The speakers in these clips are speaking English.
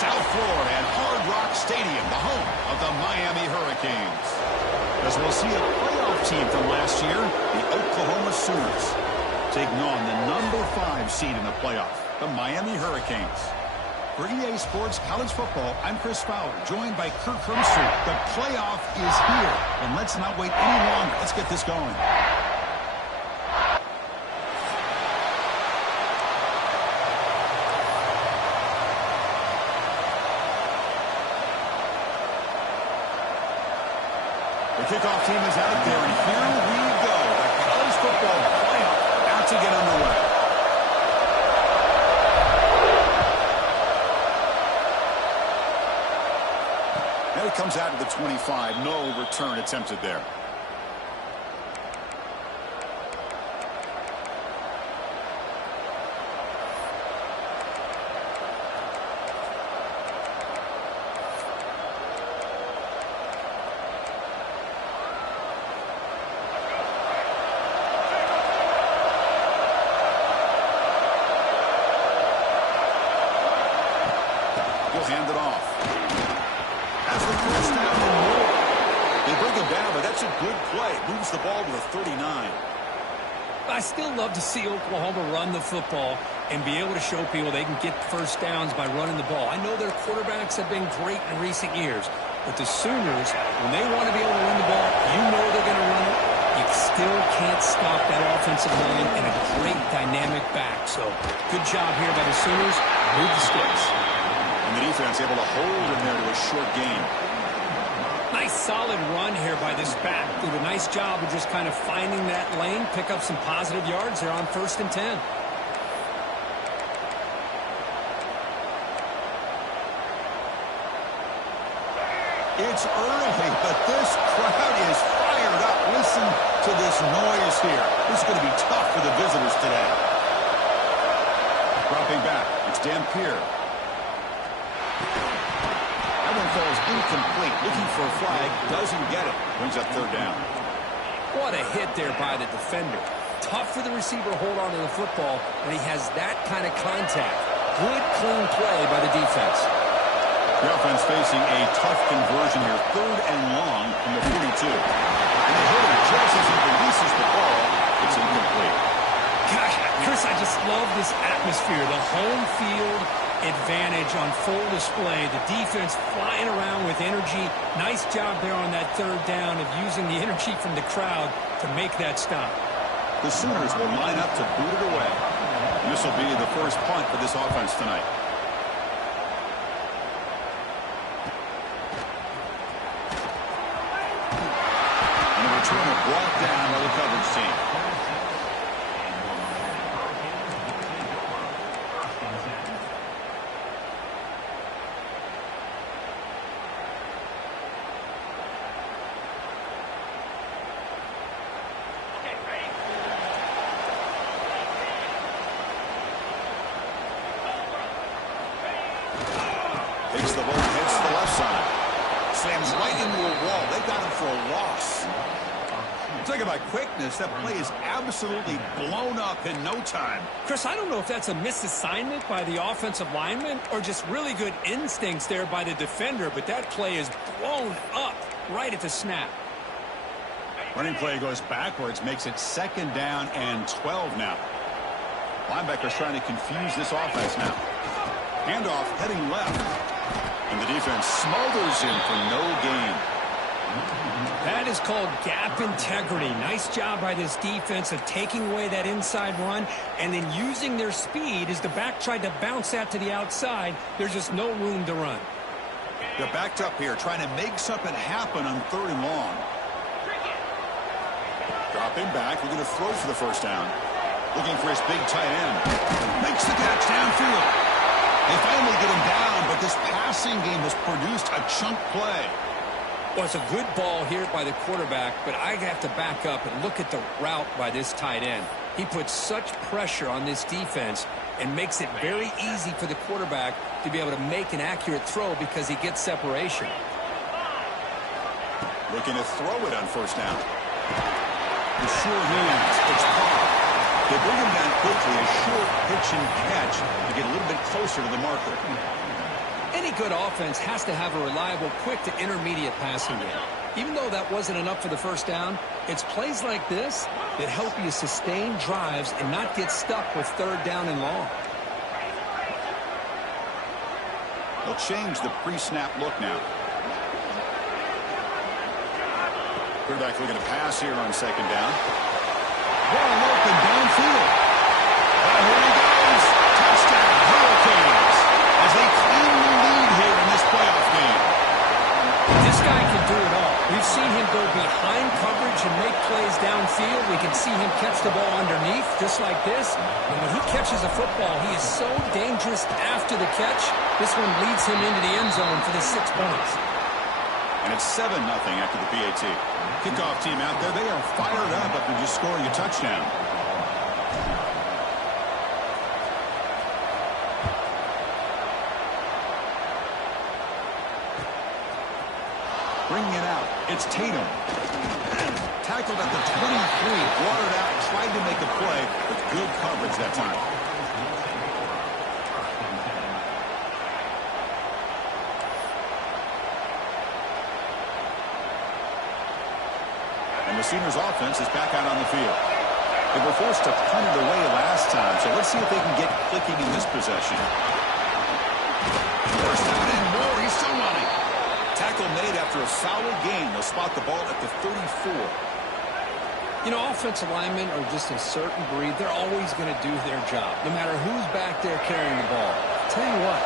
South Florida at Hard Rock Stadium, the home of the Miami Hurricanes. As we'll see a playoff team from last year, the Oklahoma Sooners, taking on the number 5 seed in the playoff, the Miami Hurricanes. For EA Sports College Football, I'm Chris Fowler, joined by Kirk Herbstreit. The playoff is here, and let's not wait any longer. Let's get this going. The kickoff team is out there, and here we go. The college football playoff about to get underway. Now he comes out to the 25. No return attempted there. Hand it off. That's the first down and more. They bring him down, but that's a good play. Moves the ball to the 39. I still love to see Oklahoma run the football and be able to show people they can get first downs by running the ball. I know their quarterbacks have been great in recent years, but the Sooners, when they want to be able to run the ball, you know they're going to run it. You still can't stop that offensive line and a great dynamic back. So good job here by the Sooners. Move the sticks. And the defense able to hold him there to a short gain. Nice solid run here by this back. Did a nice job of just kind of finding that lane, pick up some positive yards there on 1st and 10. It's early, but this crowd is fired up. Listen to this noise here. This is going to be tough for the visitors today. Dropping back, it's Dampier. That one falls incomplete. Looking for a flag. Doesn't get it. Brings up 3rd down. What a hit there by the defender. Tough for the receiver to hold on to the football when he has that kind of contact. Good, clean play by the defense. The offense facing a tough conversion here. 3rd and long from the 42. And they hit him just as he releases the ball. It's incomplete. Gosh, Chris, I just love this atmosphere. The home field advantage on full display. The defense flying around with energy. Nice job there on that 3rd down of using the energy from the crowd to make that stop. The Sooners will line up to boot it away. This will be the first punt for this offense tonight. And the return is brought down by the coverage team. Takes the ball, hits the left side. Slams right into a wall. They got him for a loss. Talking about quickness, that play is absolutely blown up in no time. Chris, I don't know if that's a misassignment by the offensive lineman or just really good instincts there by the defender, but that play is blown up right at the snap. Running play goes backwards, makes it 2nd down and 12 now. Linebackers trying to confuse this offense now. Handoff heading left. And the defense smothers him for no gain. That is called gap integrity. Nice job by this defense of taking away that inside run and then using their speed as the back tried to bounce that to the outside. There's just no room to run. They're backed up here trying to make something happen on 3rd and long. Dropping back, looking to throw for the first down. Looking for his big tight end. Makes the catch downfield. They finally get him down, but this passing game has produced a chunk play. Well, it's a good ball here by the quarterback, but I have to back up and look at the route by this tight end. He puts such pressure on this defense and makes it very easy for the quarterback to be able to make an accurate throw because he gets separation. Looking to throw it on 1st down. The sure hands. It's Carr. They bring him down quickly. A short pitch and catch to get a little bit closer to the marker. Any good offense has to have a reliable, quick to intermediate passing game. Even though that wasn't enough for the first down, it's plays like this that help you sustain drives and not get stuck with third down and long. They'll change the pre-snap look now. Quarterback looking to pass here on second down. Wide open downfield. And here he goes. Touchdown, Hurricanes. As they claim the lead here in this playoff game. This guy can do it all. We've seen him go behind coverage and make plays downfield. We can see him catch the ball underneath, just like this. And when he catches a football, he is so dangerous after the catch. This one leads him into the end zone for the 6 points. And it's 7-0 after the PAT. Kickoff team out there, they are fired up after just scoring a touchdown. Bringing it out, it's Tatum. Tackled at the 23, watered out, tried to make a play, but good coverage that time. And the Sooners offense is back out on the field. They were forced to punt it away last time, so let's see if they can get clicking in this possession. First down and more, he's still running. Tackle made after a solid gain. They'll spot the ball at the 34. You know, offensive linemen are just a certain breed. They're always going to do their job, no matter who's back there carrying the ball. I'll tell you what,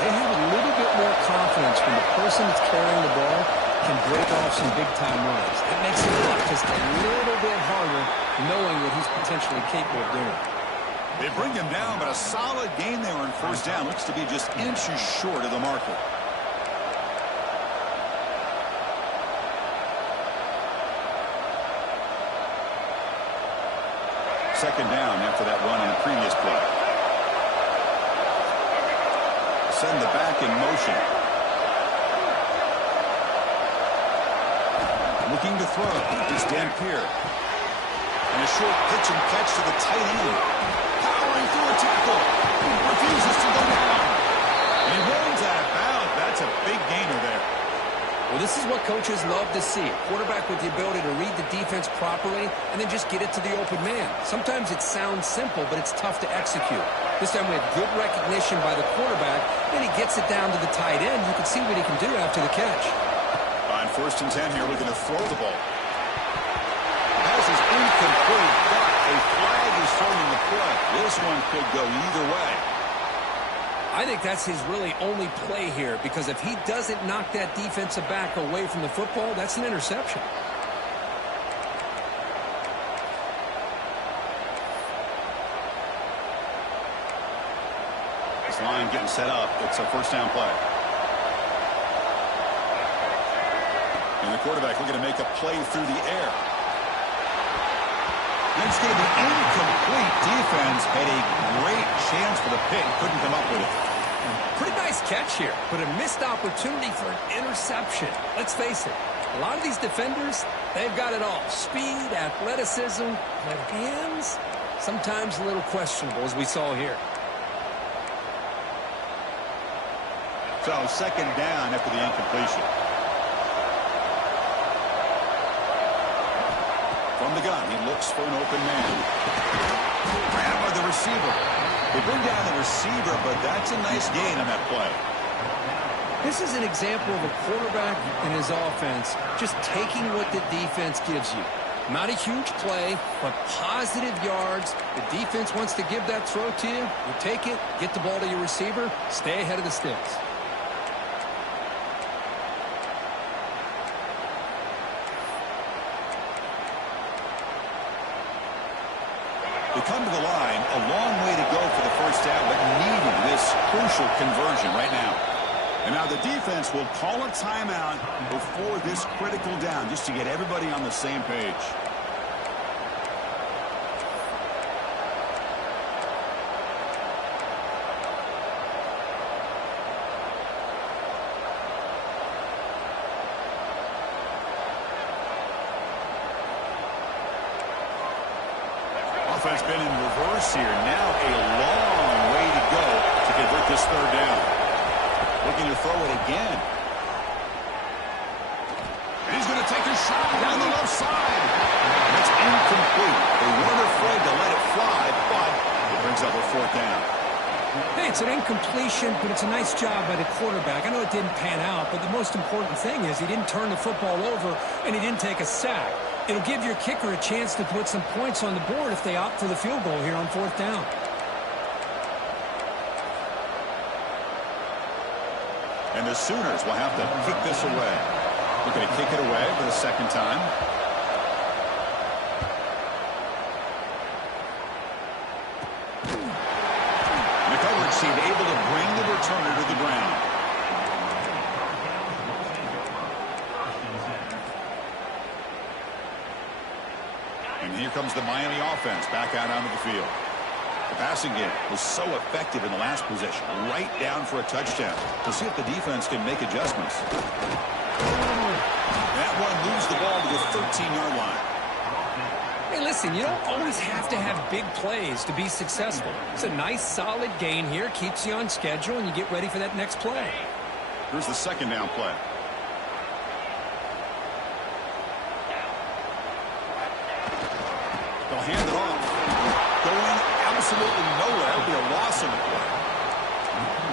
they have a little bit more confidence when the person that's carrying the ball can break off some big-time runs. It makes it look just a little bit harder knowing what he's potentially capable of doing. They bring him down, but a solid gain there on first down. Looks to be just inches short of the marker. Second down after that run in the previous play. Send the back in motion. Looking to throw. It's Dampier. And a short pitch and catch to the tight end. Powering through a tackle. Refuses to go down. And he rolls out of bounds. That's a big gainer there. Well, this is what coaches love to see. A quarterback with the ability to read the defense properly and then just get it to the open man. Sometimes it sounds simple, but it's tough to execute. This time we have good recognition by the quarterback, and he gets it down to the tight end. You can see what he can do after the catch. On 1st and 10 here, looking to throw the ball. Pass is incomplete, but a flag is thrown in the play. This one could go either way. I think that's his really only play here, because if he doesn't knock that defensive back away from the football, that's an interception. This line getting set up. It's a first down play. And the quarterback looking to make a play through the air. And it's going to be incomplete. Defense had a great chance for the pick. Couldn't come up with it. Pretty nice catch here, but a missed opportunity for an interception. Let's face it, a lot of these defenders, they've got it all. Speed, athleticism, but hands, sometimes a little questionable, as we saw here. So second down after the incompletion. From the gun, he looks for an open man. Grabbed by the receiver. They bring down the receiver, but that's a nice gain on that play. This is an example of a quarterback and his offense just taking what the defense gives you. Not a huge play, but positive yards. The defense wants to give that throw to you. You take it, get the ball to your receiver, stay ahead of the sticks. They come to the line, a long way to go for the first down, but needing this crucial conversion right now. And now the defense will call a timeout before this critical down, just to get everybody on the same page. Offense been in reverse here. Now a long way to go to convert this third down. Looking to throw it again. And he's going to take a shot down the left side. And it's incomplete. They weren't afraid to let it fly, but it brings up a fourth down. Hey, it's an incompletion, but it's a nice job by the quarterback. I know it didn't pan out, but the most important thing is he didn't turn the football over and he didn't take a sack. It'll give your kicker a chance to put some points on the board if they opt for the field goal here on fourth down. And the Sooners will have to kick this away. Looking to kick it away for the second time. And the coverage team able to bring the returner to the ground. And here comes the Miami offense back out onto the field. The passing game was so effective in the last possession, right down for a touchdown. We'll see if the defense can make adjustments. That one moves the ball to the 13-yard line. Hey, listen, you don't always have to have big plays to be successful. It's a nice, solid gain here, keeps you on schedule, and you get ready for that next play. Here's the second down play. They'll hand it off. Going absolutely nowhere. It'll be a loss in the play.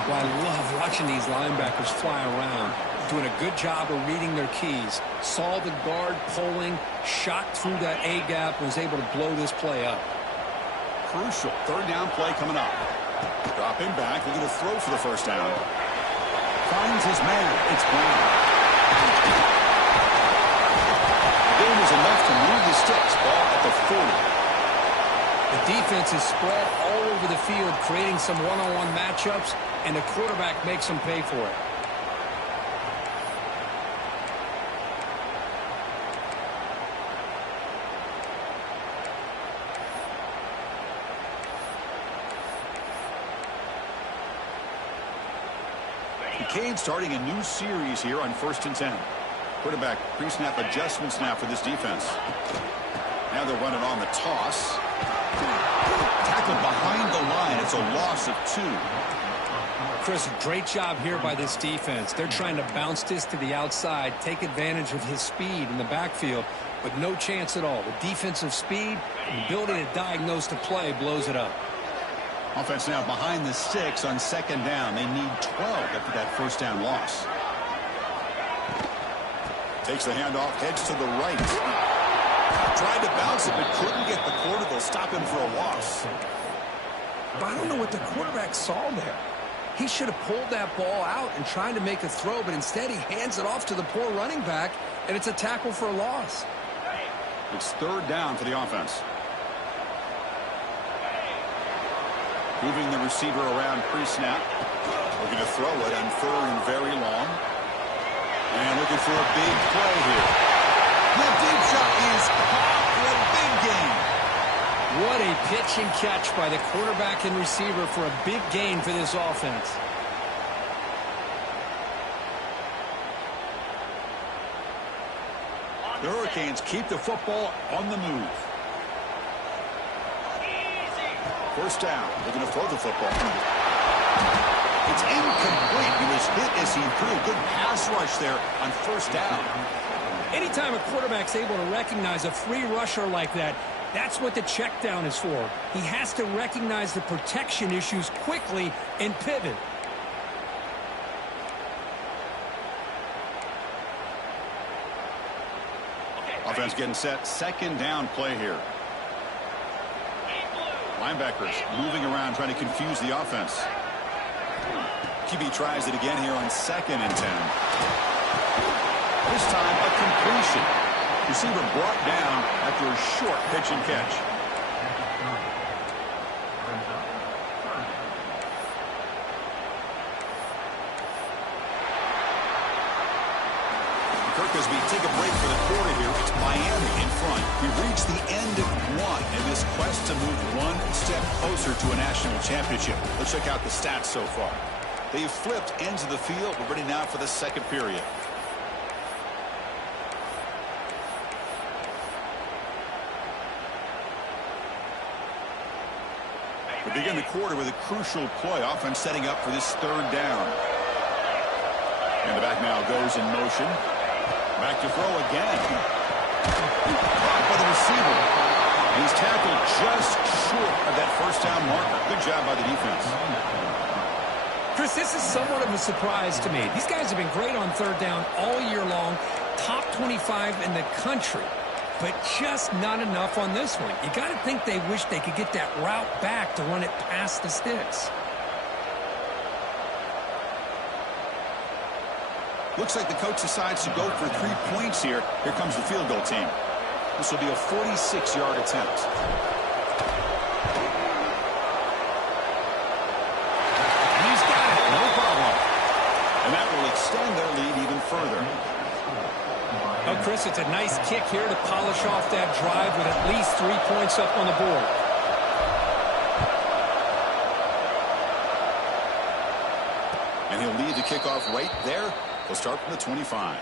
Well, I love watching these linebackers fly around, doing a good job of reading their keys. Saw the guard pulling, shot through that A-gap, was able to blow this play up. Crucial third down play coming up. Dropping back, looking to throw for the first down. Finds his man. It's Brown. The game is enough to move the sticks. Ball at the 40. The defense is spread all over the field, creating some one-on-one matchups, and the quarterback makes them pay for it. The Canes starting a new series here on 1st and 10. Quarterback pre-snap adjustments now for this defense. Now they're running on the toss. Tackled behind the line. It's a loss of 2. Chris, great job here by this defense. They're trying to bounce this to the outside, take advantage of his speed in the backfield, but no chance at all. The defensive speed and ability to diagnose the play blows it up. Offense now behind the 6 on second down. They need 12 after that first down loss. Takes the handoff, heads to the right. Tried to bounce it, but couldn't get the corner. They'll stop him for a loss. But I don't know what the quarterback saw there. He should have pulled that ball out and tried to make a throw, but instead he hands it off to the poor running back, and it's a tackle for a loss. It's third down for the offense. Moving the receiver around pre-snap. Looking to throw it on third and very long. And looking for a big play here. The deep shot is caught for a big gain. What a pitch and catch by the quarterback and receiver for a big gain for this offense. The Hurricanes keep the football on the move. First down. Looking to throw the football. It's incomplete. He was hit as he threw a good pass rush there on first down. Anytime a quarterback's able to recognize a free rusher like that, that's what the check down is for. He has to recognize the protection issues quickly and pivot. Offense getting set. Second down play here. Linebackers moving around, trying to confuse the offense. QB tries it again here on 2nd and 10. This time a completion. Receiver brought down after a short pitch and catch. Kirk, as we take a break for the quarter here, it's Miami in front. We've reached the end of one in this quest to move one step closer to a national championship. Let's check out the stats so far. They've flipped ends of the field. We're ready now for the second period. We begin the quarter with a crucial play. Offense setting up for this third down. And the back now goes in motion. Back to throw again. Caught by the receiver. And he's tackled just short of that first down marker. Good job by the defense. Chris, this is somewhat of a surprise to me. These guys have been great on third down all year long. Top 25 in the country. But just not enough on this one. You got to think they wish they could get that route back to run it past the sticks. Looks like the coach decides to go for 3 points here. Here comes the field goal team. This will be a 46-yard attempt. And he's got it. No problem. And that will extend their lead even further. Oh, Chris, it's a nice kick here to polish off that drive with at least 3 points up on the board. And he'll lead the kickoff right there. He'll start from the 25.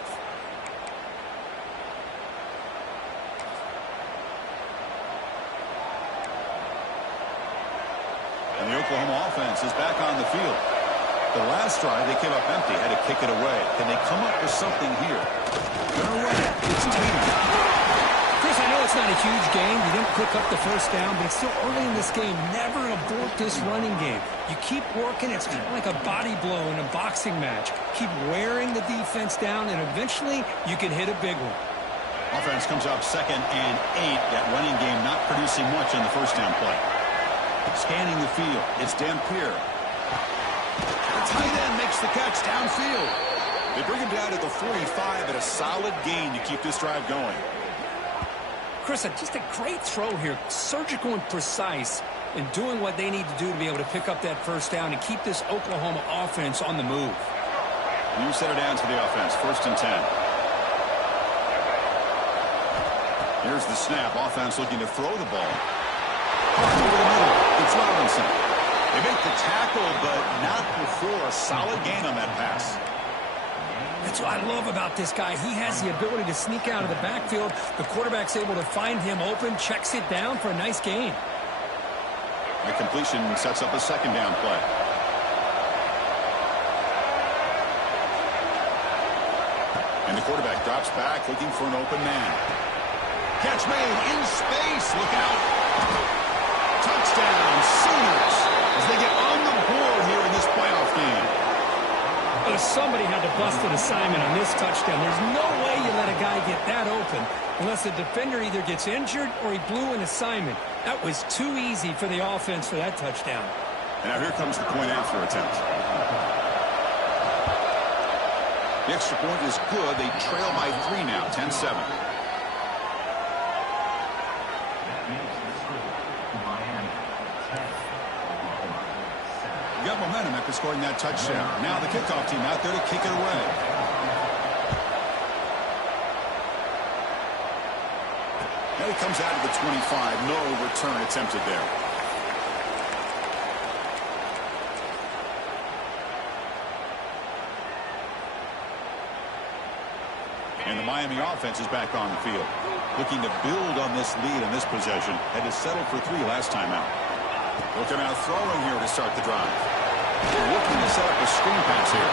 And the Oklahoma offense is back on the field. The last drive, they came up empty, had to kick it away. Can they come up with something here? Gonna run it. It's Tatum. Chris, I know it's not a huge game. You didn't pick up the first down, but it's still early in this game. Never abort this running game. You keep working. It's kind of like a body blow in a boxing match. Keep wearing the defense down, and eventually you can hit a big one. Offense comes up 2nd and 8. That running game not producing much on the first down play. Scanning the field. It's Dampier. The tight end makes the catch downfield. They bring him down to the 45 at a solid gain to keep this drive going. Chris, just a great throw here. Surgical and precise in doing what they need to do to be able to pick up that first down and keep this Oklahoma offense on the move. You set it down to the offense. 1st and 10. Here's the snap. Offense looking to throw the ball. Over the middle. It's Robinson. They make the tackle, but not before a solid gain on that pass. That's what I love about this guy. He has the ability to sneak out of the backfield. The quarterback's able to find him open, checks it down for a nice gain. The completion sets up a 2nd down play. And the quarterback drops back, looking for an open man. Catch made in space. Look out. Touchdown, Sooners, as they get on the board here in this playoff game. Somebody had to bust an assignment on this touchdown. There's no way you let a guy get that open unless the defender either gets injured or he blew an assignment. That was too easy for the offense for that touchdown. And now here comes the point after attempt. The extra point is good. They trail by 3 now, 10-7. Got momentum after scoring that touchdown. Now the kickoff team out there to kick it away. Now he comes out of the 25. No return attempted there. And the Miami offense is back on the field. Looking to build on this lead in this possession. Had to settle for 3 last time out. Looking out throwing here to start the drive. They're looking to set up a screen pass here.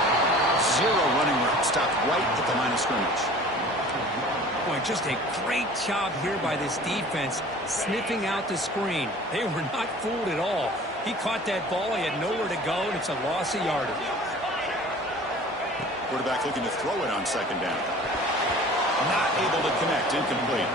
0 running route. Stopped right at the line of scrimmage. Boy, just a great job here by this defense, sniffing out the screen. They were not fooled at all. He caught that ball. He had nowhere to go, and it's a loss of yardage. Quarterback looking to throw it on 2nd down. Not able to connect. Incomplete.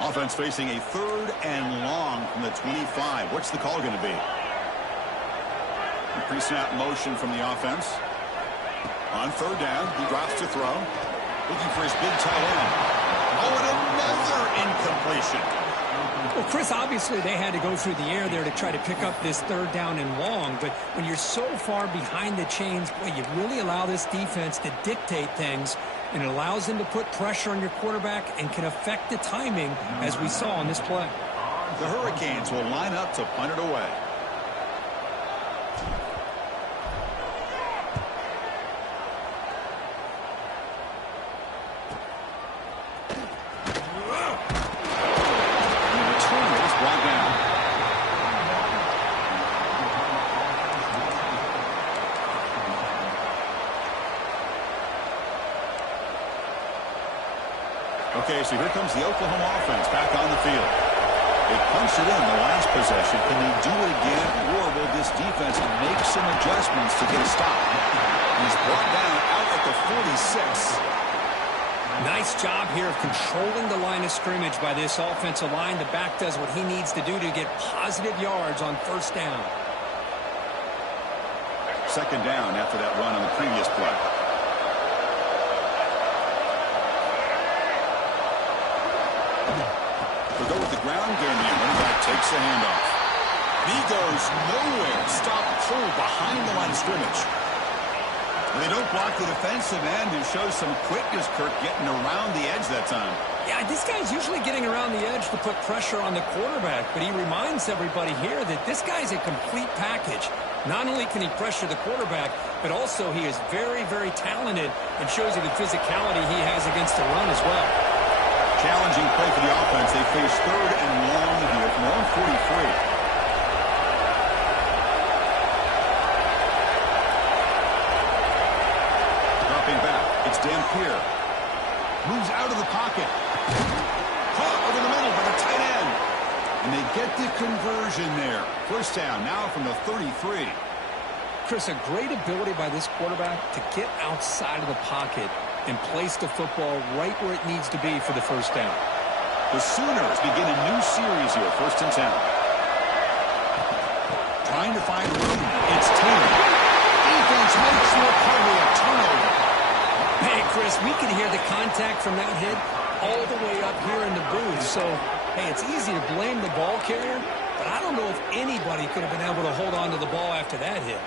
Offense facing a 3rd and long from the 25. What's the call going to be? A pre-snap motion from the offense. On 3rd down, he drops to throw. Looking for his big tight end. Oh, and another incompletion. Well, Chris, obviously they had to go through the air there to try to pick up this 3rd down and long. But when you're so far behind the chains, boy, you really allow this defense to dictate things. And it allows them to put pressure on your quarterback and can affect the timing, as we saw on this play. The Hurricanes will line up to punt it away. The return is brought down. Okay, so here comes the Oklahoma offense back on the field. They punched it in the last possession. Can they do it again, or will this defense make some adjustments to get a stop? He's brought down out at the 46. Nice job here of controlling the line of scrimmage by this offensive line. The back does what he needs to do to get positive yards on first down. Second down after that run on the previous play. We'll go with the ground game here. Running back takes the handoff. And he goes nowhere. Stop pulled behind the line of scrimmage. And they don't block the defensive end, who shows some quickness, Kirk, getting around the edge that time. Yeah, this guy's usually getting around the edge to put pressure on the quarterback, but he reminds everybody here that this guy's a complete package. Not only can he pressure the quarterback, but also he is very, very talented and shows you the physicality he has against the run as well. Challenging play for the offense. They face third and long here from their own 43. Dropping back. It's Dampier. Moves out of the pocket. Caught over the middle by the tight end. And they get the conversion there. First down now from the 33. Chris, a great ability by this quarterback to get outside of the pocket and place the football right where it needs to be for the first down. The Sooners begin a new series here, 1st and 10. Trying to find room. It's Taylor. Defense makes the recovery, a turnover. Hey, Chris, we can hear the contact from that hit all the way up here in the booth. So, hey, it's easy to blame the ball carrier, but I don't know if anybody could have been able to hold on to the ball after that hit.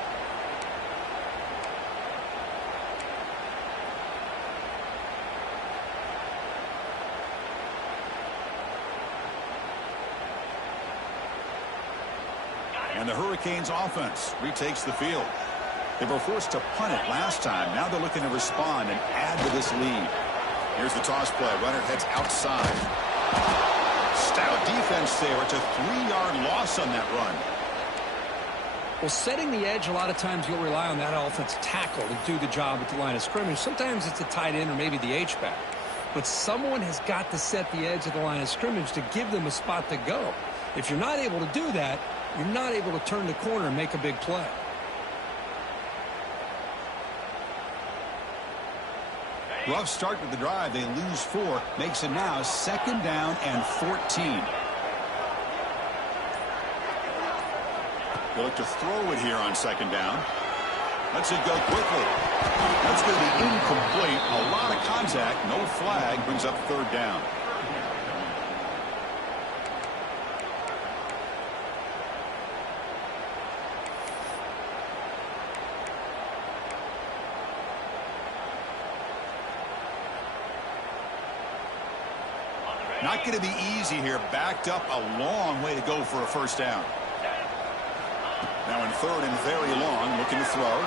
And the Hurricanes offense retakes the field. They were forced to punt it last time. Now they're looking to respond and add to this lead. Here's the toss play. Runner heads outside. Stout defense there. It's a 3-yard loss on that run. Well, setting the edge, a lot of times you'll rely on that offensive tackle to do the job at the line of scrimmage. Sometimes it's a tight end or maybe the H-back. But someone has got to set the edge of the line of scrimmage to give them a spot to go. If you're not able to do that, you're not able to turn the corner and make a big play. Rough start to the drive. They lose 4. Makes it now 2nd down and 14. They look to throw it here on 2nd down. Lets it go quickly. That's going to be incomplete. A lot of contact. No flag. Brings up 3rd down. Not going to be easy here. Backed up a long way to go for a first down. Now in 3rd and very long, looking to throw.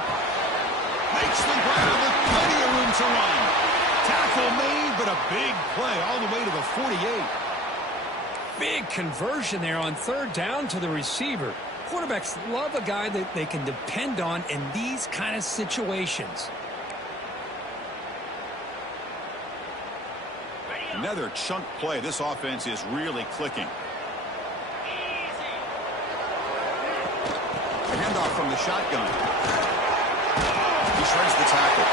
Makes the grab with plenty of room to run. Tackle made, but a big play all the way to the 48. Big conversion there on 3rd down to the receiver. Quarterbacks love a guy that they can depend on in these kind of situations. Another chunk play. This offense is really clicking. A handoff from the shotgun. He shreds the tackle.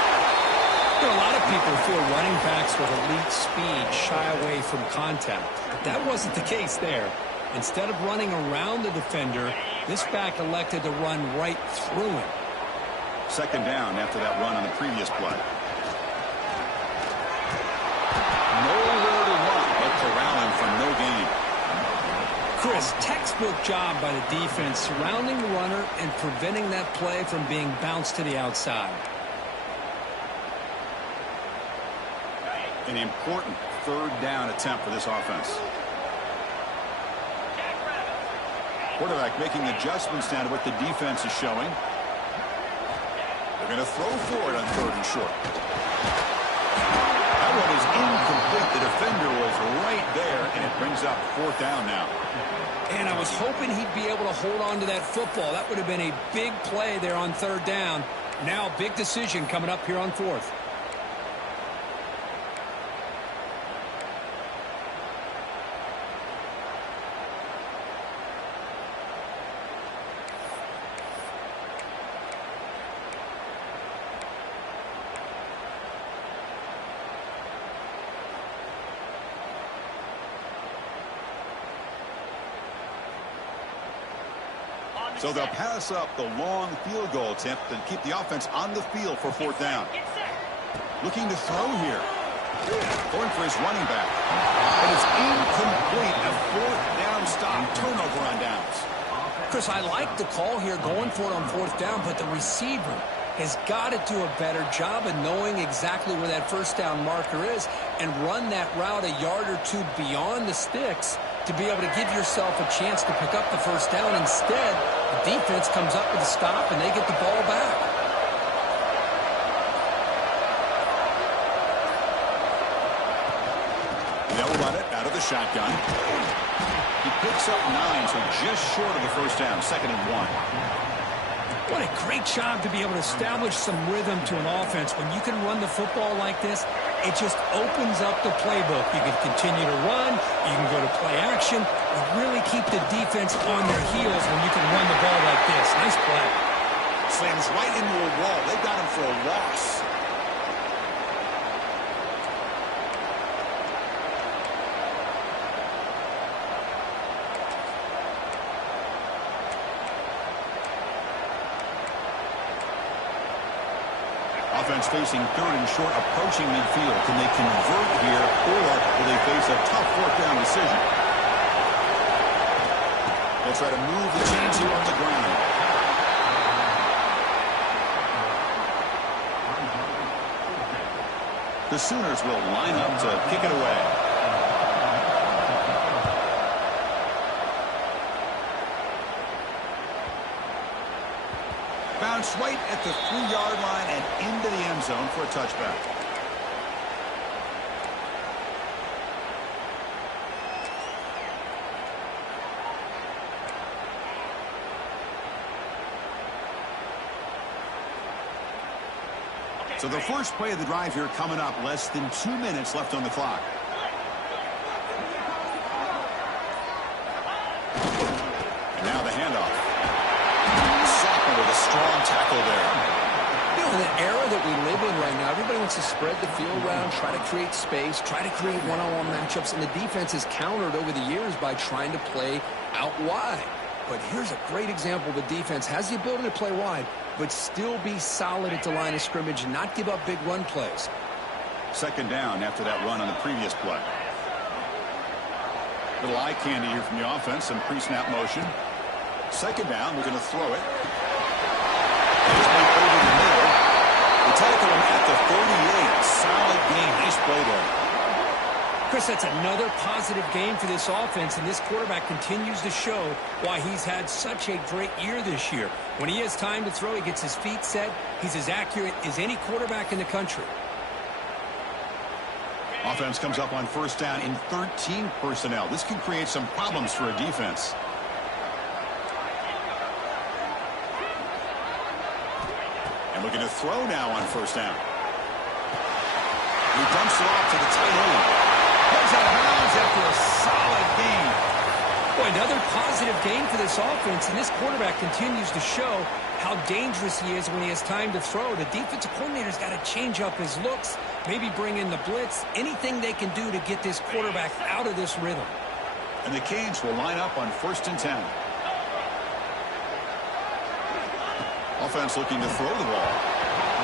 There are a lot of people feel running backs with elite speed shy away from contact. But that wasn't the case there. Instead of running around the defender, this back elected to run right through him. 2nd down after that run on the previous play. Nowhere to run, but corralling for no gain. Chris, textbook job by the defense surrounding the runner and preventing that play from being bounced to the outside. An important 3rd down attempt for this offense. Quarterback making adjustments down to what the defense is showing. They're going to throw for it on 3rd and short. That one is incomplete. The defender was right there, and it brings up 4th down now. And I was hoping he'd be able to hold on to that football. That would have been a big play there on 3rd down. Now, big decision coming up here on 4th. So they'll pass up the long field goal attempt and keep the offense on the field for 4th down. Looking to throw here. Going for his running back. But it's incomplete. A 4th down stop. Turnover on downs. Chris, I like the call here going for it on 4th down, but the receiver has got to do a better job of knowing exactly where that 1st down marker is and run that route a yard or 2 beyond the sticks to be able to give yourself a chance to pick up the 1st down. Instead, the defense comes up with a stop, and they get the ball back. They'll run it out of the shotgun. He picks up 9, so just short of the 1st down, 2nd and 1. What a great job to be able to establish some rhythm to an offense. When you can run the football like this, it just opens up the playbook. You can continue to run. You can go to play action. You really keep the defense on their heels when you can run the ball like this. Nice play. Slams right into a wall. They got him for a loss. Offense facing 3rd and short, approaching midfield. Can they convert here, or will they face a tough 4th down decision? They'll try to move the chains here on the ground. The Sooners will line up to kick it away. Bounce right at the 3-yard line and into the end zone for a touchback. So the first play of the drive here coming up, less than 2 minutes left on the clock. And now the handoff. Sockman with a strong tackle there. You know, in the era that we live in right now, everybody wants to spread the field around, try to create space, try to create one-on-one matchups, and the defense has countered over the years by trying to play out wide. But here's a great example. The defense has the ability to play wide, but still be solid at the line of scrimmage and not give up big run plays. 2nd down after that run on the previous play. Little eye candy here from the offense, some pre-snap motion. 2nd down, we're going to throw it. He's made over the middle. We tackle him at the 38. Solid game. Nice play there. Chris, that's another positive game for this offense, and this quarterback continues to show why he's had such a great year this year. When he has time to throw, he gets his feet set. He's as accurate as any quarterback in the country. Offense comes up on 1st down in 13 personnel. This can create some problems for a defense. And looking to throw now on 1st down. He dumps it off to the tight end. Goes out of bounds after a solid game. Boy, another positive game for this offense, and this quarterback continues to show how dangerous he is when he has time to throw. The defensive coordinator's got to change up his looks, maybe bring in the blitz, anything they can do to get this quarterback out of this rhythm. And the Canes will line up on 1st and 10. Offense looking to throw the ball.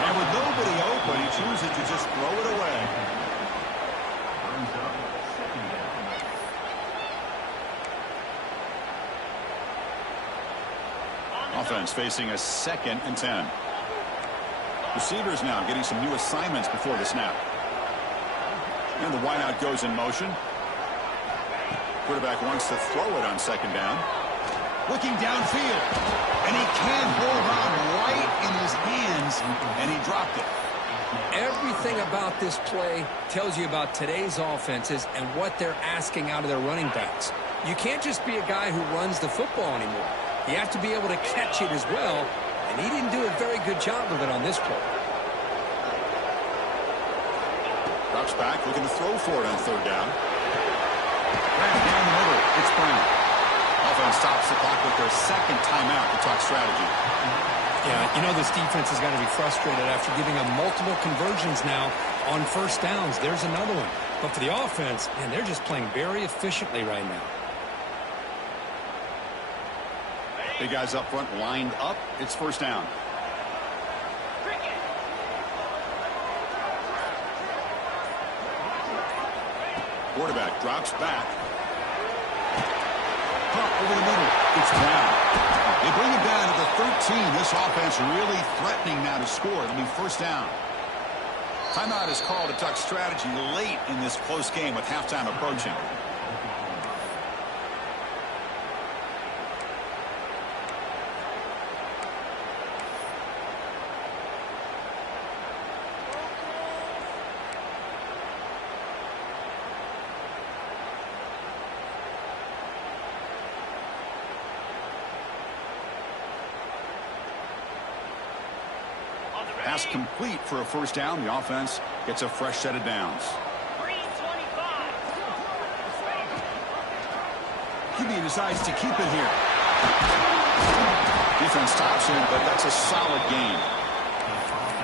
And with nobody open, he chooses to just throw it away. Offense facing a 2nd and 10. Receivers now getting some new assignments before the snap. And the wideout goes in motion. Quarterback wants to throw it on 2nd down. Looking downfield. And he can't hold on right in his hands, and he dropped it. Everything about this play tells you about today's offenses and what they're asking out of their running backs. You can't just be a guy who runs the football anymore. You have to be able to catch it as well, and he didn't do a very good job of it on this play. Drops back, looking to throw for it on third down. Right down the middle, it's Brown. Offense stops the clock with their second timeout to talk strategy. Yeah, you know this defense has got to be frustrated after giving them multiple conversions now on first downs. There's another one. But for the offense, man, they're just playing very efficiently right now. Big guys up front lined up. It's first down. Quarterback drops back. Pump over the middle. It's Brown. They bring him down to the 13. This offense really threatening now to score. It'll be first down. Timeout is called to talk strategy late in this close game with halftime approaching. Pass complete for a first down. The offense gets a fresh set of downs. QB decides to keep it here. Defense stops him, but that's a solid gain.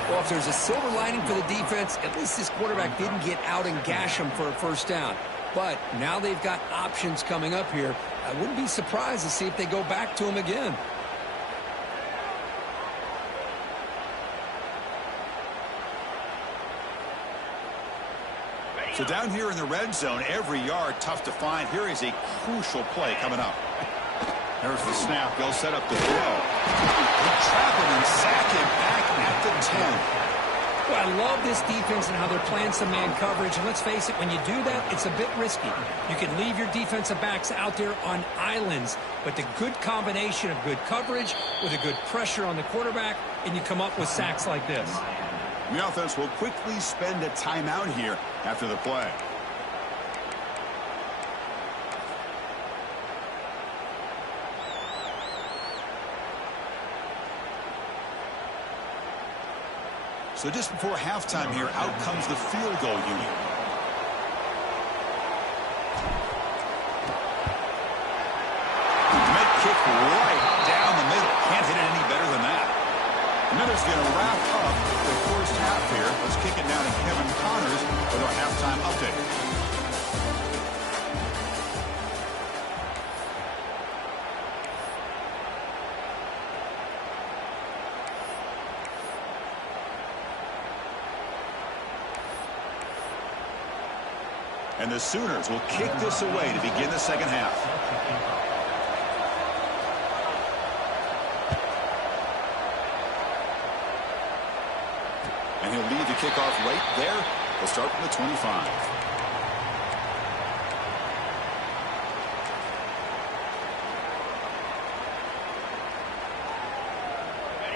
Well, if there's a silver lining for the defense, at least this quarterback didn't get out and gash him for a first down. But now they've got options coming up here. I wouldn't be surprised to see if they go back to him again. So down here in the red zone, every yard tough to find. Here is a crucial play coming up. There's the snap. They'll set up the throw. They trap him and sack him back at the 10. Well, I love this defense and how they're playing some man coverage. And let's face it, when you do that, it's a bit risky. You can leave your defensive backs out there on islands. But the good combination of good coverage with a good pressure on the quarterback, and you come up with sacks like this. The offense will quickly spend a timeout here after the play. So just before halftime here, out comes the field goal unit. Med kick right down the middle. Can't hit it any better than that. The Minutes going to wrap up the first half here. Let's kick it down to Kevin Connors with our halftime update. And the Sooners will kick this away to begin the second half. And he'll lead the kickoff right there. We'll start from the 25.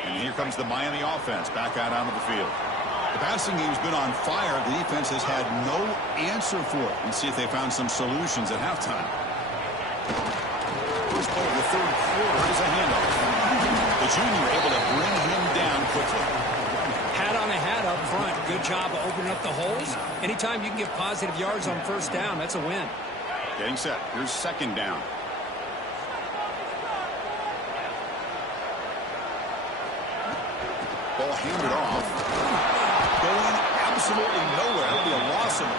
And here comes the Miami offense back out onto the field. The passing game's been on fire. The defense has had no answer for it. Let's see if they found some solutions at halftime. First play of the third quarter is a handoff. The junior able to bring him down quickly. Hat on a hat up front. Good job of opening up the holes. Anytime you can get positive yards on first down, that's a win. Getting set. Here's second down. Ball handed off. Going absolutely nowhere. It'll be a loss of it.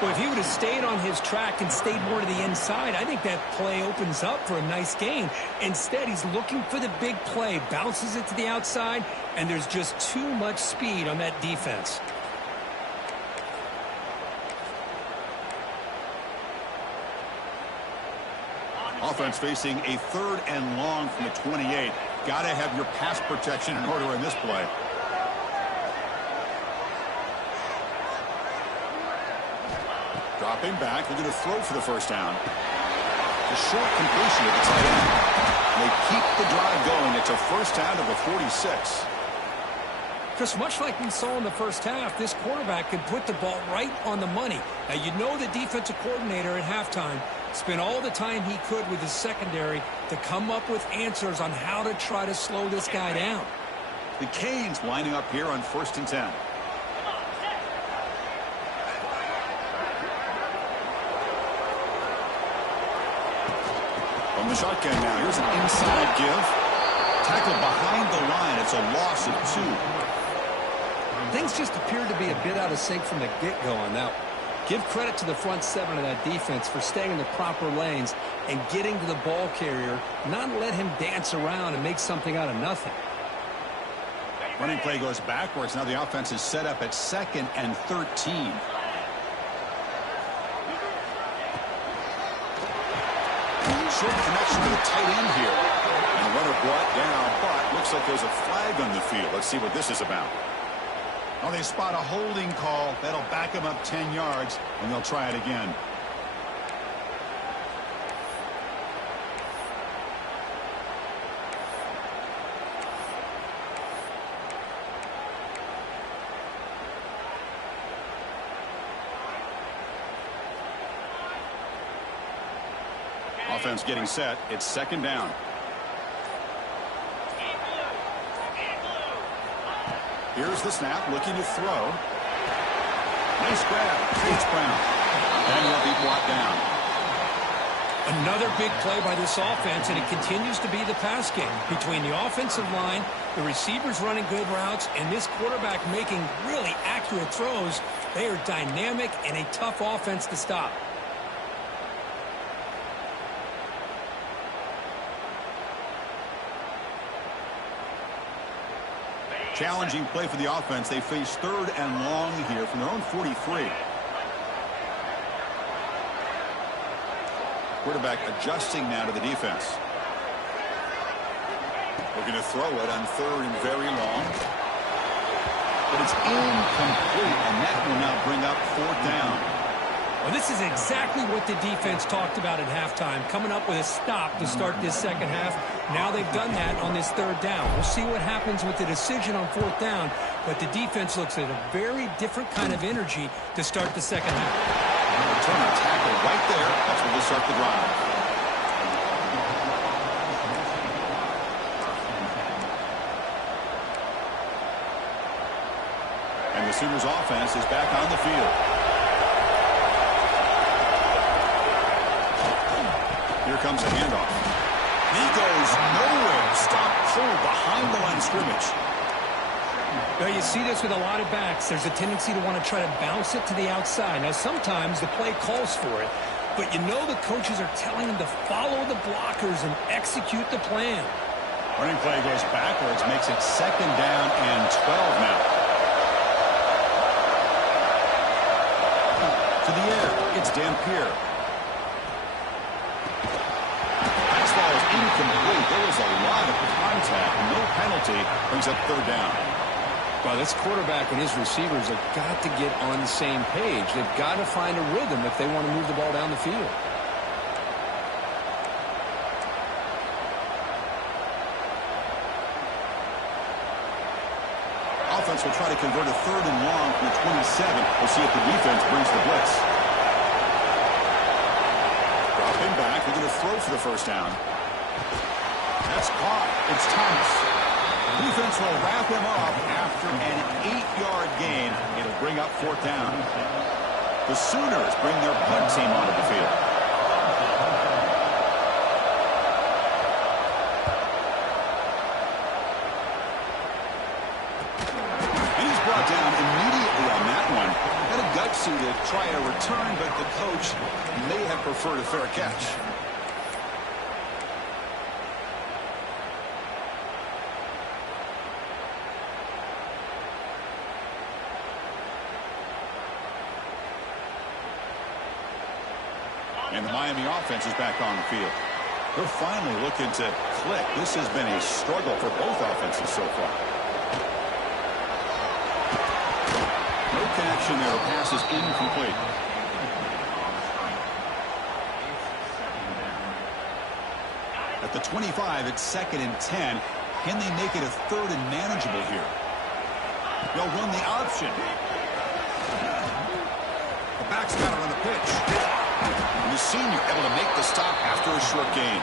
Well, if he would have stayed on his track and stayed more to the inside, I think that play opens up for a nice gain. Instead, he's looking for the big play, bounces it to the outside, and there's just too much speed on that defense. Offense facing a third and long from the 28. Got to have your pass protection in order in this play. Dropping back, looking to throw for the first down. The short completion to the tight end. And they keep the drive going. It's a first down to the 46. Just much like we saw in the first half, this quarterback could put the ball right on the money. Now, you know the defensive coordinator at halftime spent all the time he could with his secondary to come up with answers on how to try to slow this guy down. The Canes lining up here on 1st and 10. From the shotgun now, here's an inside give. Tackled behind the line. It's a loss of 2. Things just appeared to be a bit out of sync from the get-go on that one. Give credit to the front seven of that defense for staying in the proper lanes and getting to the ball carrier, not let him dance around and make something out of nothing. Running play goes backwards. Now the offense is set up at 2nd and 13. Short connection to the tight end here. And the runner brought down, but looks like there's a flag on the field. Let's see what this is about. Oh, they spot a holding call. That'll back them up 10 yards, and they'll try it again. Offense getting set. It's 2nd down. Here's the snap, looking to throw. Nice grab. Chase Brown. And he'll be brought down. Another big play by this offense, and it continues to be the pass game. Between the offensive line, the receivers running good routes, and this quarterback making really accurate throws, they are dynamic and a tough offense to stop. Challenging play for the offense. They face 3rd and long here from their own 43. Quarterback adjusting now to the defense. Looking to throw it on 3rd and very long. But it's incomplete, and that will now bring up 4th down. Well, this is exactly what the defense talked about at halftime, coming up with a stop to start this second half. Now they've done that on this 3rd down. We'll see what happens with the decision on 4th down, but the defense looks at a very different kind of energy to start the second half. Return a tackle right there. That's where they start the drive. And the Sooners offense is back on the field. Here comes a handoff. He goes nowhere. Stop cold behind the line of scrimmage. Well, you see this with a lot of backs. There's a tendency to want to try to bounce it to the outside. Now, sometimes the play calls for it, but you know the coaches are telling them to follow the blockers and execute the plan. Running play goes backwards, makes it 2nd down and 12 now. To the air, it's Dampier. Fastball is incomplete. There was a lot of contact. No penalty. Brings up 3rd down. Well, this quarterback and his receivers have got to get on the same page. They've got to find a rhythm if they want to move the ball down the field. Offense will try to convert a 3rd and long from the 27. We'll see if the defense brings the blitz. Drop him back. They're going to throw for the 1st down. That's caught. It's Thomas. Defense will wrap him up after an 8-yard gain. It'll bring up 4th down. The Sooners bring their punt team onto the field. And he's brought down immediately on that one. Had a gutsy to try a return, but the coach may have preferred a fair catch. And the Miami offense is back on the field. They're finally looking to click. This has been a struggle for both offenses so far. No connection there. The pass is incomplete. At the 25, it's 2nd and 10. Can they make it a 3rd and manageable here? They'll run the option. The back's got it on the pitch. And the senior able to make the stop after a short gain.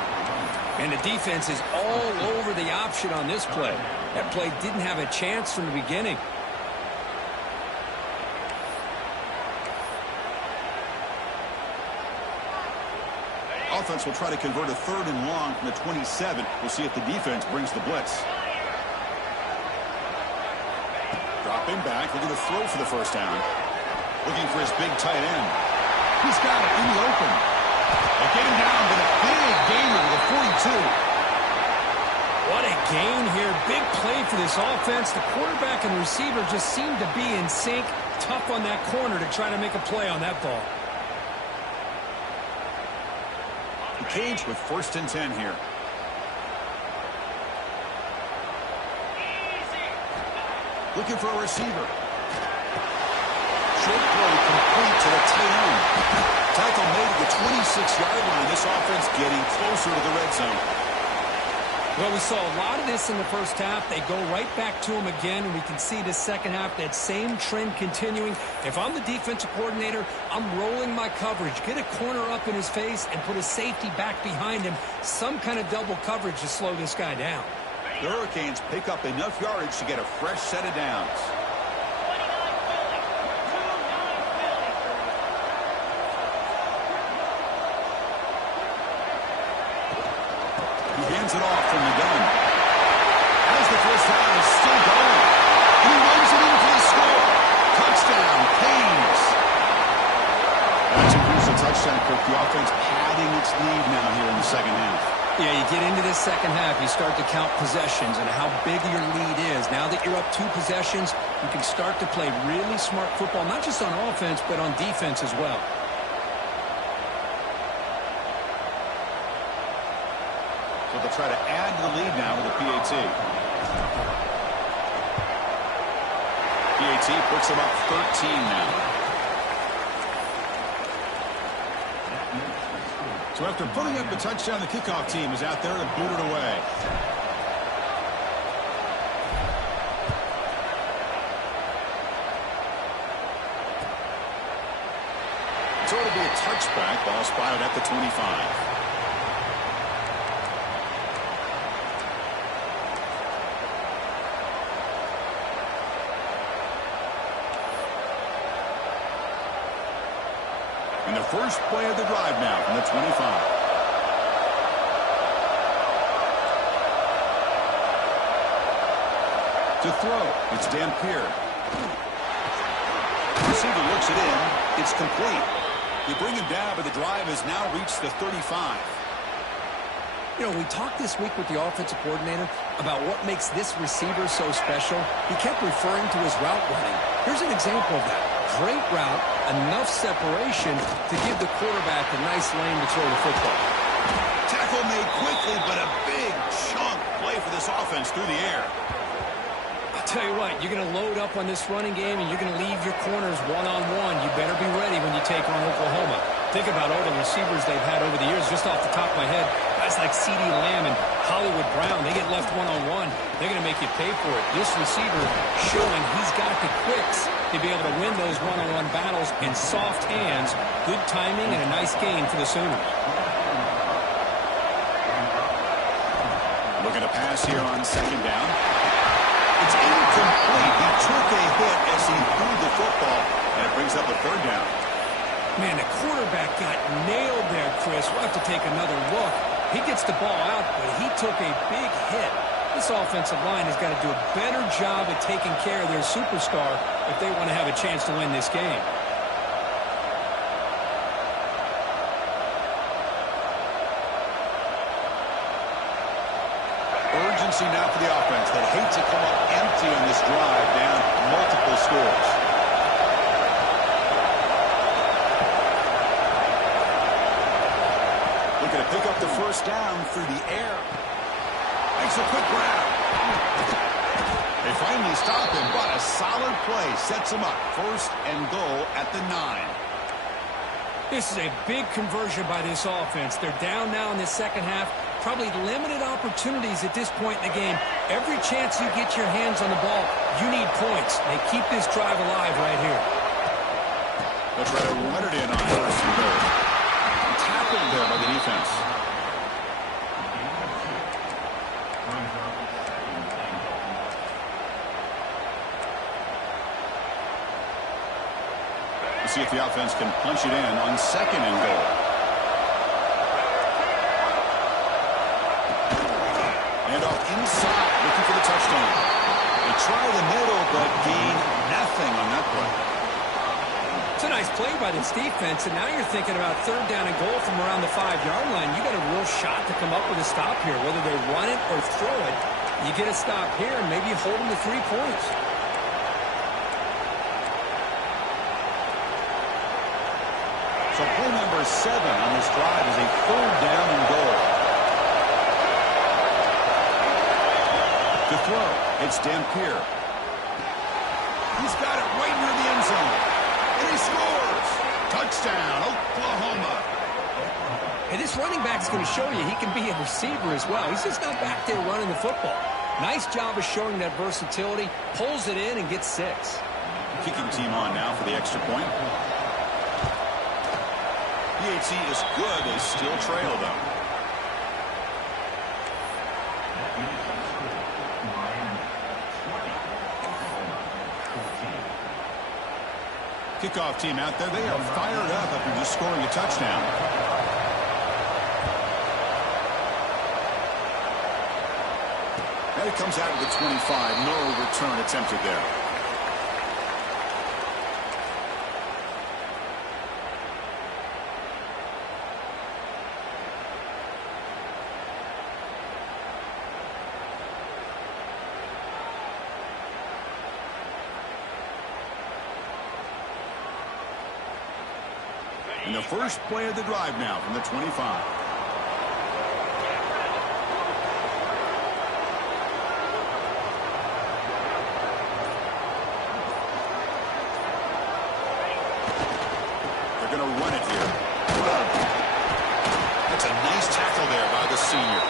And the defense is all over the option on this play. That play didn't have a chance from the beginning. Offense will try to convert a 3rd and long from the 27. We'll see if the defense brings the blitz. Dropping back, looking to throw for the first down. Looking for his big tight end. He's got it in the open. They get him down, but a big gain over the 42. What a gain here. Big play for this offense. The quarterback and receiver just seemed to be in sync. Tough on that corner to try to make a play on that ball. The Canes with 1st and 10 here. Looking for a receiver. Short throw complete to the tight end. Tackle made at the 26-yard line. This offense getting closer to the red zone. Well, we saw a lot of this in the first half. They go right back to him again, and we can see the second half, that same trend continuing. If I'm the defensive coordinator, I'm rolling my coverage. Get a corner up in his face and put a safety back behind him. Some kind of double coverage to slow this guy down. The Hurricanes pick up enough yardage to get a fresh set of downs. He hands it off from the gun. As the first down is still going. He runs it in for the score. Touchdown, Canes. That's a crucial touchdown, Kirk. The offense padding its lead now here in the second half. Yeah, you get into this second half, you start to count possessions and how big your lead is. Now that you're up 2 possessions, you can start to play really smart football, not just on offense, but on defense as well. So they'll try to add to the lead now with a PAT. PAT puts them up 13 now. So after putting up the touchdown, the kickoff team is out there to boot it away. So it'll be a touchback. Ball spotted at the 25. And the first play of the drive now from the 25. To throw, it's Dampier. Receiver looks it in. It's complete. They bring him down, but the drive has now reached the 35. You know, we talked this week with the offensive coordinator about what makes this receiver so special. He kept referring to his route running. Here's an example of that. Great route, enough separation to give the quarterback a nice lane to throw the football. Tackle made quickly, but a big chunk play for this offense through the air. I'll tell you what, you're going to load up on this running game and you're going to leave your corners one-on-one. You better be ready when you take on Oklahoma. Think about all the receivers they've had over the years. Just off the top of my head, guys like CeeDee Lamb and Hollywood Brown, they get left one-on-one. They're going to make you pay for it. This receiver showing he's got the quicks to be able to win those one-on-one battles in soft hands. Good timing and a nice gain for the Sooners. Looking to pass here on second down. It's incomplete. He took a hit as he threw the football, and it brings up a 3rd down. Man, the quarterback got nailed there, Chris. We'll have to take another look. He gets the ball out, but he took a big hit. This offensive line has got to do a better job at taking care of their superstar if they want to have a chance to win this game. Urgency now for the offense that hate to come up empty on this drive, down multiple scores. Looking to pick up the first down through the air. Makes a quick grab. They finally stop him, but a solid play sets him up. 1st and goal at the 9. This is a big conversion by this offense. They're down now in the second half. probably limited opportunities at this point in the game. Every chance you get your hands on the ball, you need points. They keep this drive alive right here. They'll try to run it in on first and goal. Tackled there by the defense. Let's see if the offense can punch it in on second and goal. And off inside, looking for the touchdown. They try the middle, but gain nothing on that play. It's a nice play by this defense, and now you're thinking about third down and goal from around the 5-yard line. You got a real shot to come up with a stop here. Whether they run it or throw it, you get a stop here, and maybe you hold them to 3 points. So play number 7 on this drive is a third down and goal. To throw, it's Dampier. He's got it right near the end zone. And he scores! Touchdown, Oklahoma. And this running back's going to show you he can be a receiver as well. He's just not back there running the football. Nice job of showing that versatility. Pulls it in and gets 6. Kicking team on now for the extra point. PAT is good. They still trail, though. Kickoff team out there. They are fired up after just scoring a touchdown. And it comes out to the 25. No return attempted there. And the first play of the drive now from the 25. They're going to run it here. That's a nice tackle there by the senior.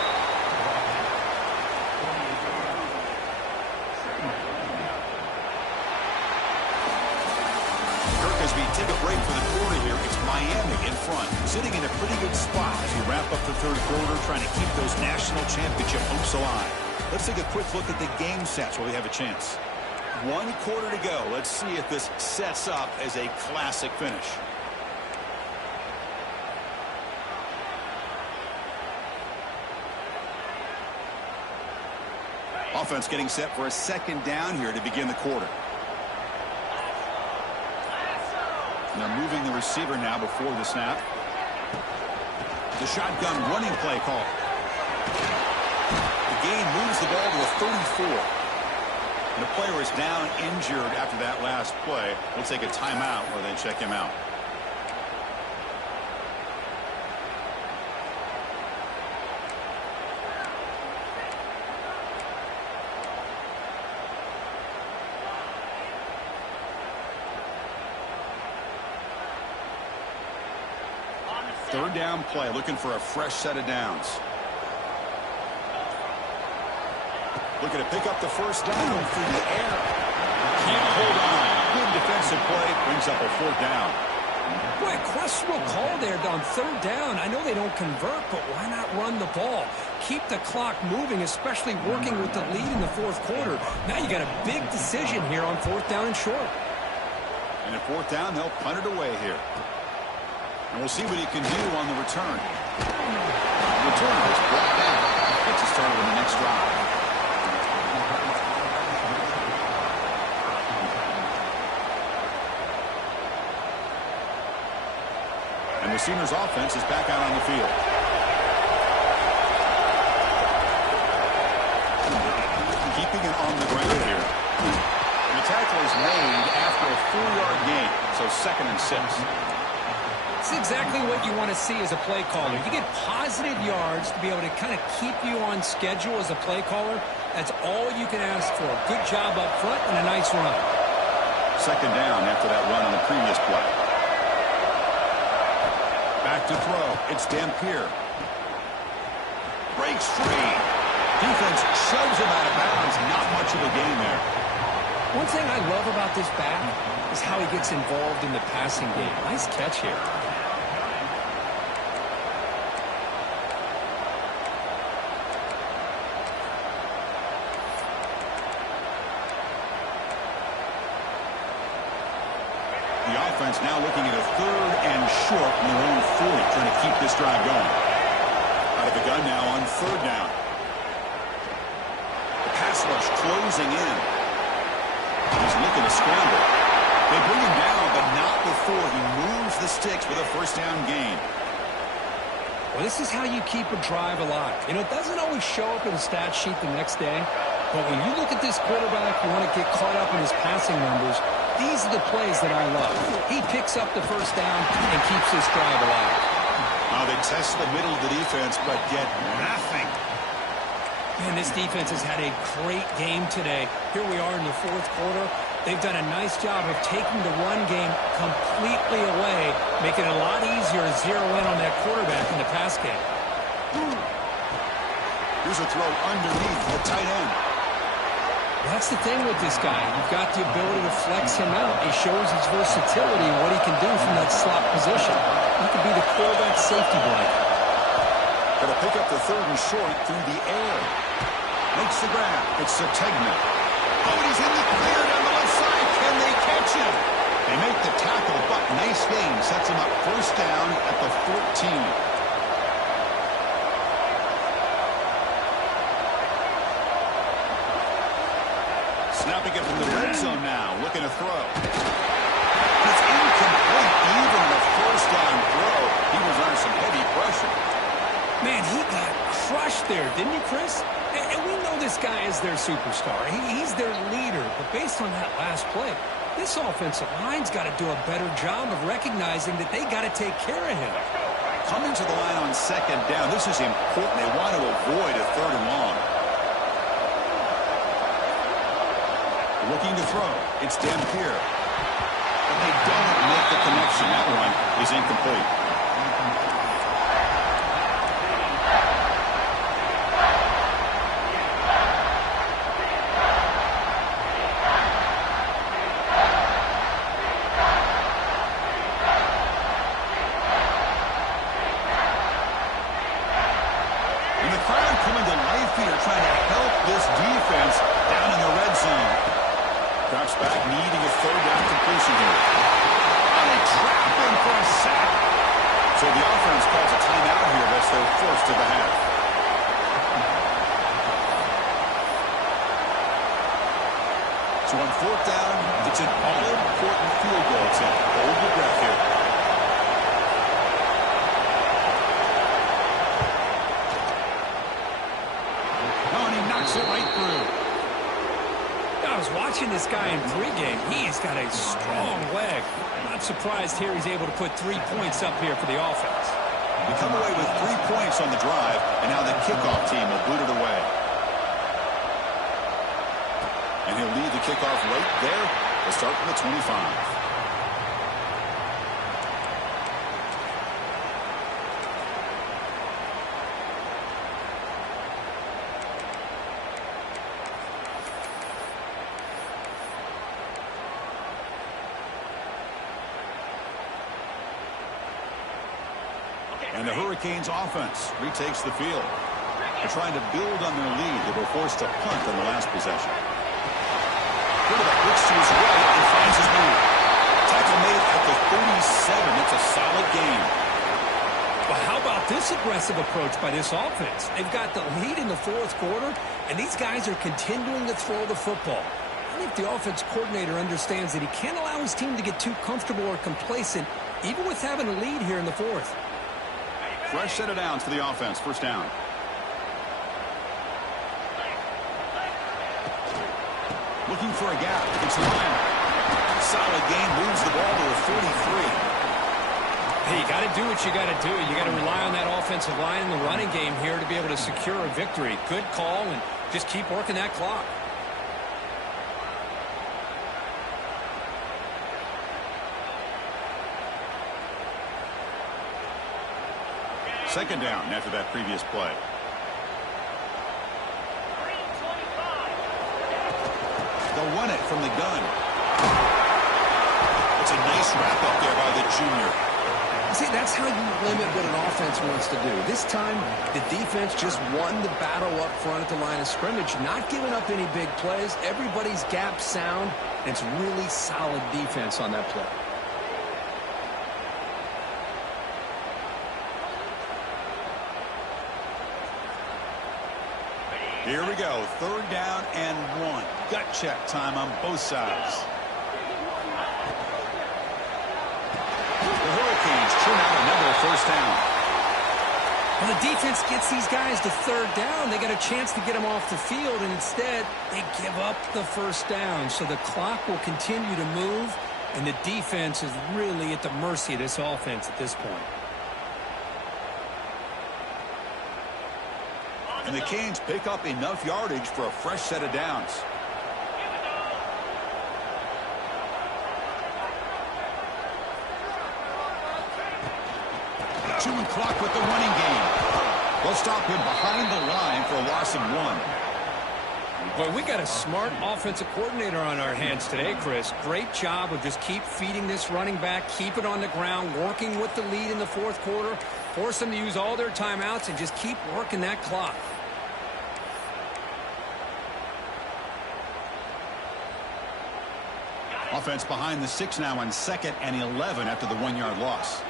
Kirk, as we take a break for the quarter here, it's Miami in front, sitting in a pretty good spot as we wrap up the third quarter, trying to keep those national championship hopes alive. Let's take a quick look at the game stats while we have a chance. 1 quarter to go. Let's see if this sets up as a classic finish. Offense getting set for a second down here to begin the quarter. And they're moving the receiver now before the snap. The shotgun running play call. The gain moves the ball to a 34. And the player is down injured after that last play. We'll take a timeout where they check him out. Third down play, looking for a fresh set of downs. Looking to pick up the first down through the air. Can't hold on. Good defensive play, brings up a 4th down. Boy, a questionable call there on 3rd down. I know they don't convert, but why not run the ball? Keep the clock moving, especially working with the lead in the 4th quarter. Now you got a big decision here on 4th down and short. And at 4th down, they'll punt it away here. And we'll see what he can do on the return. The return is brought out. Gets us started on the next drive. And the Sooners offense is back out on the field. Keeping it on the ground here. And the tackle is made after a 4-yard gain. So 2nd and 6. It's exactly what you want to see as a play caller. You get positive yards to be able to kind of keep you on schedule as a play caller. That's all you can ask for. Good job up front and a nice run. 2nd down after that run on the previous play. Back to throw. It's Dampier. breaks free. Defense shoves him out of bounds. Not much of a gain there. One thing I love about this back is how he gets involved in the passing game. Nice catch here. The offense now looking at a 3rd and short in their own 40, trying to keep this drive going. Out of the gun now on 3rd down. The pass rush closing in. He's looking to scramble. They bring him down, but not before he moves the sticks with a 1st down gain. Well, this is how you keep a drive alive. You know, it doesn't always show up in the stat sheet the next day, but when you look at this quarterback, you want to get caught up in his passing numbers. These are the plays that I love. He picks up the 1st down and keeps this drive alive. They test the middle of the defense, but get nothing. Man, this defense has had a great game today. Here we are in the 4th quarter. They've done a nice job of taking the run game completely away, making it a lot easier to zero in on that quarterback in the pass game. Here's a throw underneath the tight end. That's the thing with this guy. You've got the ability to flex him out. He shows his versatility and what he can do from that slot position. He could be the quarterback safety blanket. Going to pick up the 3rd and short through the air. Makes the grab. It's Sategna. Oh, he's in the clear down the left side. Can they catch him? They make the tackle, but nice gain. Sets him up 1st down at the 14. Snapping it from the red zone now, looking to throw. It's incomplete, even on a 1st down throw. He was under some heavy pressure. Man, he got crushed there, didn't he, Chris? And we know this guy is their superstar. He's their leader. But based on that last play, this offensive line's got to do a better job of recognizing that they got to take care of him. Coming to the line on 2nd down, this is important. They want to avoid a 3rd and long. Looking to throw. It's Dampier. But they don't make the connection. That one is incomplete. And the crowd coming to life here, trying to help this defense down in the red zone. Drops back, needing a 3rd down completion here. Oh, they trap him for a sack. So the offense calls a timeout here. That's their 1st of the half. So on 4th down, it's an all-important field goal attempt. Hold your breath here. Oh, and he knocks it right through. I was watching this guy in pregame. He's got a strong leg. Not surprised here he's able to put 3 points up here for the offense. We come away with 3 points on the drive, and now the kickoff team will boot it away. And he'll lead the kickoff right there to start from the 25. And the Hurricanes offense retakes the field. They're trying to build on their lead. They were forced to punt on the last possession. Quarterback looks to his right and finds his man. Tackle made at the 37. It's a solid game. Well, how about this aggressive approach by this offense? They've got the lead in the 4th quarter, and these guys are continuing to throw the football. I think the offense coordinator understands that he can't allow his team to get too comfortable or complacent, even with having a lead here in the 4th. Fresh set of downs for the offense. 1st down. Looking for a gap. It's Lyon. Solid game. Moves the ball to a 43. Hey, you got to do what you got to do. You got to rely on that offensive line in the running game here to be able to secure a victory. Good call, and just keep working that clock. Second down after that previous play. run it from the gun. It's a nice wrap-up there by the junior. See, that's how you limit what an offense wants to do. This time, the defense just won the battle up front at the line of scrimmage, not giving up any big plays. Everybody's gap sound, and it's really solid defense on that play. Here we go, 3rd down and 1. Gut check time on both sides. The Hurricanes turn out another 1st down. When the defense gets these guys to 3rd down, they got a chance to get them off the field, and instead they give up the 1st down. So the clock will continue to move, and the defense is really at the mercy of this offense at this point. And the Canes pick up enough yardage for a fresh set of downs. Chewing clock with the running game. They'll stop him behind the line for a loss of 1. Boy, we got a smart offensive coordinator on our hands today, Chris. Great job of just keep feeding this running back, keep it on the ground, working with the lead in the 4th quarter, force them to use all their timeouts, and just keep working that clock. Offense behind the 6 now on 2nd and 11 after the 1-yard loss.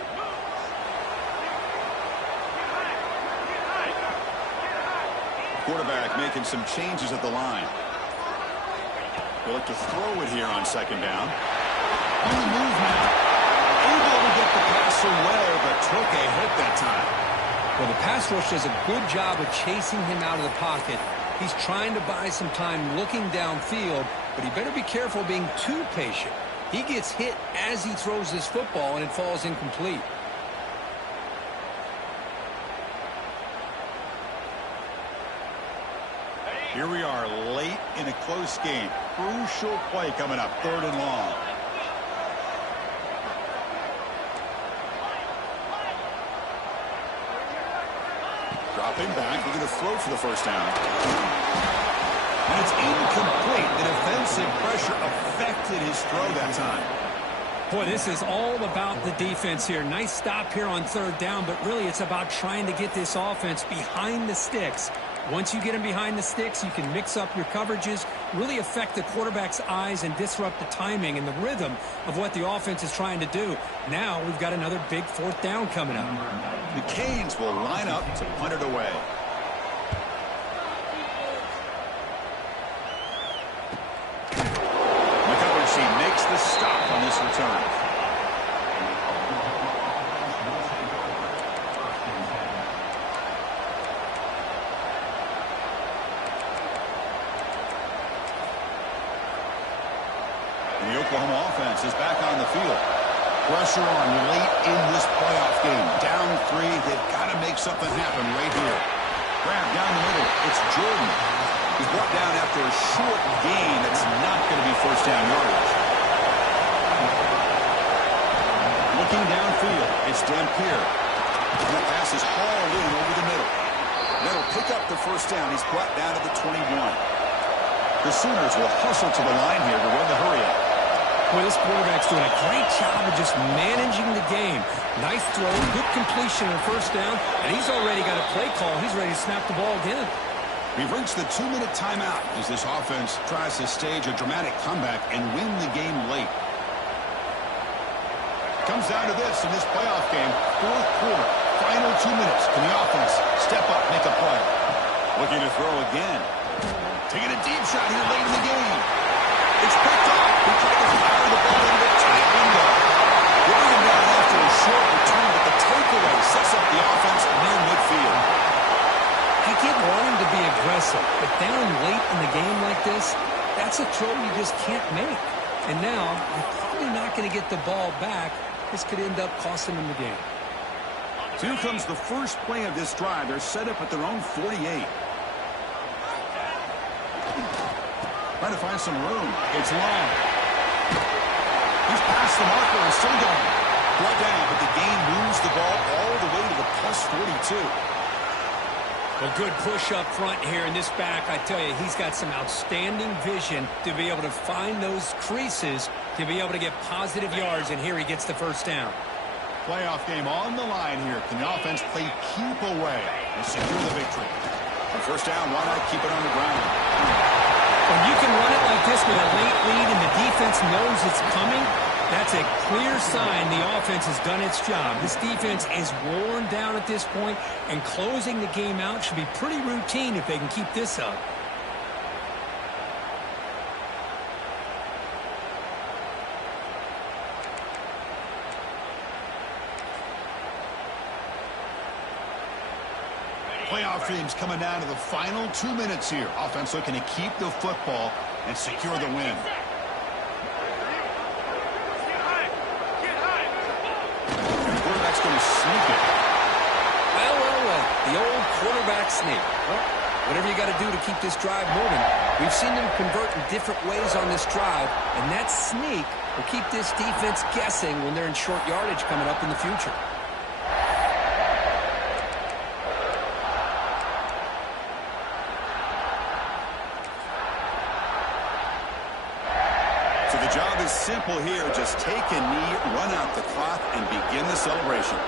Quarterback making some changes at the line. They'll look to throw it here on 2nd down. On the move now. Able to get the pass away, but took a hit that time. Well, the pass rush does a good job of chasing him out of the pocket. He's trying to buy some time looking downfield, but he better be careful being too patient. He gets hit as he throws this football, and it falls incomplete. Here we are late in a close game. Crucial play coming up, 3rd and long. Dropping back, we're going to throw for the 1st down. And it's incomplete. The defensive pressure affected his throw that time. Boy, this is all about the defense here. Nice stop here on 3rd down, but really it's about trying to get this offense behind the sticks. Once you get them behind the sticks, you can mix up your coverages, really affect the quarterback's eyes and disrupt the timing and the rhythm of what the offense is trying to do. Now we've got another big 4th down coming up. The Canes will line up to punt it away. McCutcheon makes the stop on this return. And the Oklahoma offense is back on the field. Pressure on late in this playoff game. Down 3. They've got to make something happen right here. Grab down the middle. It's Jordan. He's brought down after a short gain. That's not going to be 1st down yardage. Looking downfield. It's Dampier. And the pass is hauled in over the middle. That'll pick up the 1st down. He's brought down to the 21. The Sooners will hustle to the line here to run the hurry up. Boy, this quarterback's doing a great job of just managing the game. Nice throw, good completion on 1st down, and he's already got a play call. He's ready to snap the ball again. We've reached the 2-minute timeout as this offense tries to stage a dramatic comeback and win the game late. Comes down to this in this playoff game, 4th quarter, final 2 minutes. Can the offense step up, make a play? Looking to throw again. Taking a deep shot here late in the game. It's picked off. He tried to fire the ball into a tight window. They bring him down after a short return, but the takeaway sets up the offense near midfield. I get wanting to be aggressive, but down late in the game like this, that's a throw you just can't make. And now, you're probably not going to get the ball back. This could end up costing them the game. So here comes the first play of this drive. They're set up at their own 48. Trying to find some room. It's long. He's past the marker and still going. Brought down, but the game moves the ball all the way to the +42. Well, good push up front here in this back. I tell you, he's got some outstanding vision to be able to find those creases to be able to get positive yards, and here he gets the first down. Playoff game on the line here. Can the offense play keep away and secure the victory? On first down, why not keep it on the ground? When you can run it like this with a late lead and the defense knows it's coming, that's a clear sign the offense has done its job. This defense is worn down at this point, and closing the game out should be pretty routine if they can keep this up. Playoff dreams coming down to the final 2 minutes here. Offense looking to keep the football and secure the win. And quarterback's going to sneak it. Well. The old quarterback sneak. Well, whatever you got to do to keep this drive moving. We've seen them convert in different ways on this drive, and that sneak will keep this defense guessing when they're in short yardage coming up in the future. So the job is simple here. Just take a knee, run out the clock, and begin the celebration.